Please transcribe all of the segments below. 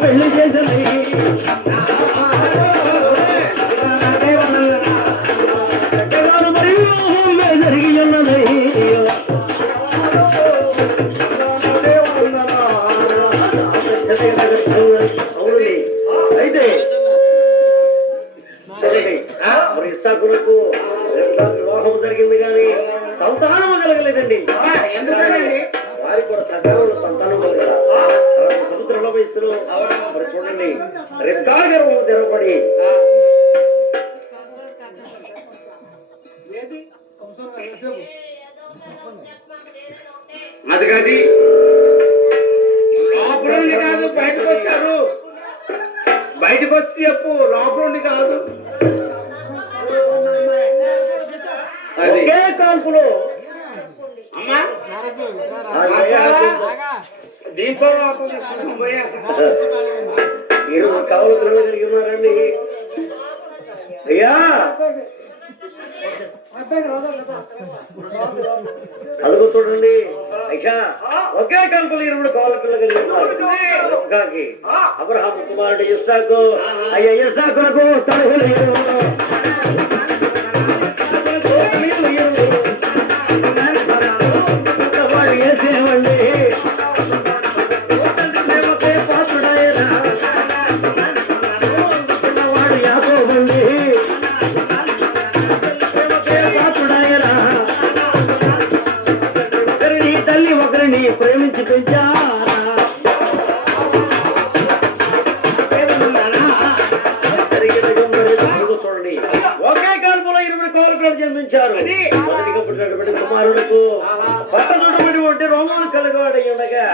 పెళ్లి చేసిన జరిగి ఉన్నది. అయితే ఇస్సాకులకు వివాహం జరిగింది కానీ సంతానం కలగలేదండి. ఎందుకండి వారికి కూడా సకాలంలో సంతానం కలగల. సముద్రంలో వయసులో మరి చూడండి రెక్కా గర్వం తెరవబడి అది కాదు లోపల కాదు బయటకు వచ్చారు. బయటకు వచ్చి చెప్పు లోపల కాదు. ఒకే కాల్పులో అమ్మా దీపం మీరు కావులు కలిగి ఉన్నారండి. అయ్యా అదుగు చూడండి అయ్యా ఒకే కాల్పులు 20 కావుల పిల్లలు కలిగి ఉన్నారు. అబ్రహాము కుమారుడు ఇస్సాకు అయ్యా ఇస్సాకులకు ప్రేమించి పెంచారా. చూడండి ఒకే కాల్పులో 20 కోరికలు జన్మించారు. పుట్టినటువంటి కుమారుడుకు పట్టనటువంటి రోమాలు కలగవాడై ఉండగా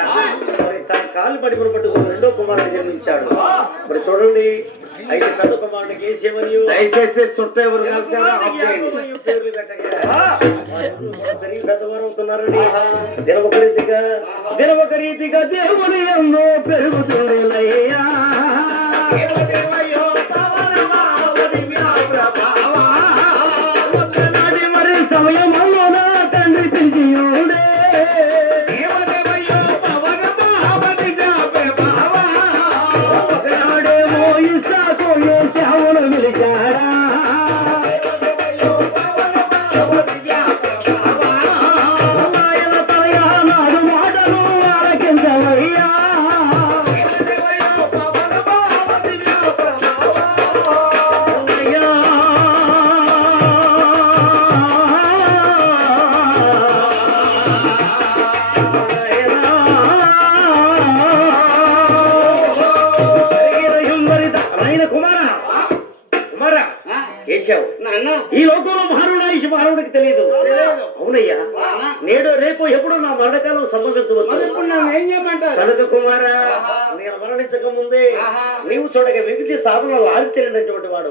తన కాలు పడిపడి పట్టుకుని రెండో కుమారుడు జన్మించాడు. మరి చూడండి అయితే పెద్ద కుమారుడికి ఏసేమని దయచేసి చుట్టూ ఎవరు పేర్లు పెట్టగా పెద్దవారు అవుతున్నారని దినొక రీతిగా దేవుని ఎన్నో పెరుగుతున్నాయ్యా. మరి సమయంలో నా తండ్రి పిలిచియుడే ఒకనాడేమో ఇస్సాకు యోసేపును పిలిచాడా. ఈ లోకంలో మహారుడు మహారుడికి తెలియదు. అవునయ్యా నేడు రేపు ఎప్పుడు నా మరణకాలం సంభవించవచ్చు. కనుక కుమారా నేను మరణించక ముందే నీవు చూడక వివిధ సాధనలు ఆరితేరినటువంటి వాడు.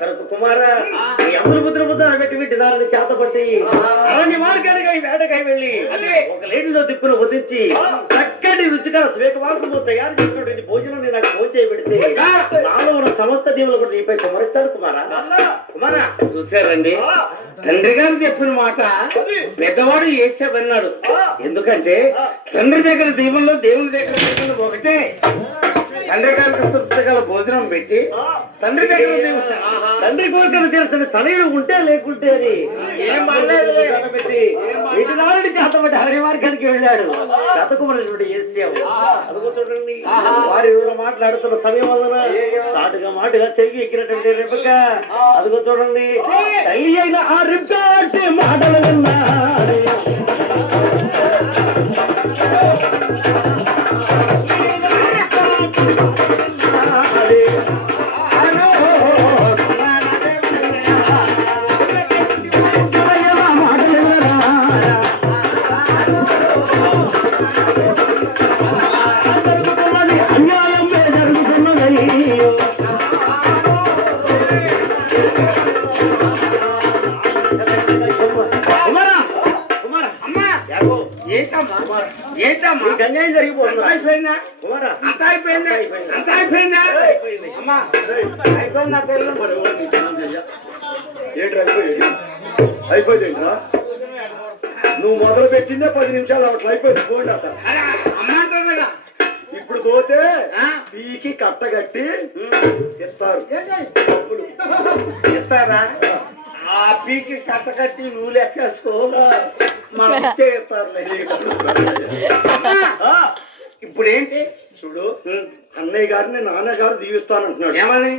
కనుక కుమారా నీ అందరు ముద్ర పెట్టి వీటి దారిని చేతపట్టి అలాంటి మార్గానికై వేటకై వెళ్ళి ఒక లేడిలో దిప్పును వదించి చక్కటి రుచిగా స్వేకవాకులు తయారు చేసినటువంటి భోజనం నాకు భోజనం పెడితే నాలో ఉన్న సమస్త దీవులు కూడా నీపై కుమరిస్తాడు. కుమారా కుమారా చూసారండి తండ్రి గారు చెప్పిన మాట పెద్దవాడు చేసావన్నాడు. ఎందుకంటే తండ్రి దగ్గర దీవుల్లో దేవుని దగ్గర ఒకటే. తండ్రి గారికి తృప్తిగల భోజనం పెట్టి తండ్రి దగ్గర తండ్రి కోరికలు తెలుసు తనయుడు ఉంటే లేకుంటే అని ఏం పెట్టి వీటి నాలుగు చేతబట్టి హరి మార్గానికి వెళ్ళాడు. చేతకుమరినటువంటి ఏసావు. అదుగో చూడండి వారి మాట్లాడుతున్న సమయం వలన చాటుగా మాటుగా చెవి ఎక్కినటువంటి రిబ్బక అదుగో చూడండి తల్లి అయిన ఆ రిబ్బ అంటే మాటలు విన్నాడు. అన్యాయం జరిగిపోతుంది. అయిపోయిందా అంత అయిపోయిందా అంత అయిపోయిందా అమ్మా అయిపోయింది. నా ఏంట్రా అయిపోయింది ఏంట్రా నువ్వు మొదలు పెట్టిందే 10 నిమిషాలు అట్లా అయిపోయింది పోండి అట్లా ఇప్పుడు పోతే పీకి కట్టగట్టి ఇస్తారు ఇస్తారా ఆ పీకి కట్టకట్టి నువ్వు లెక్కేసుకో మాకు ఇచ్చేస్తారులే. ఇప్పుడు ఏంటి చూడు అన్నయ్య గారిని నాన్నగారు దీవిస్తానంటున్నాడు ఏమని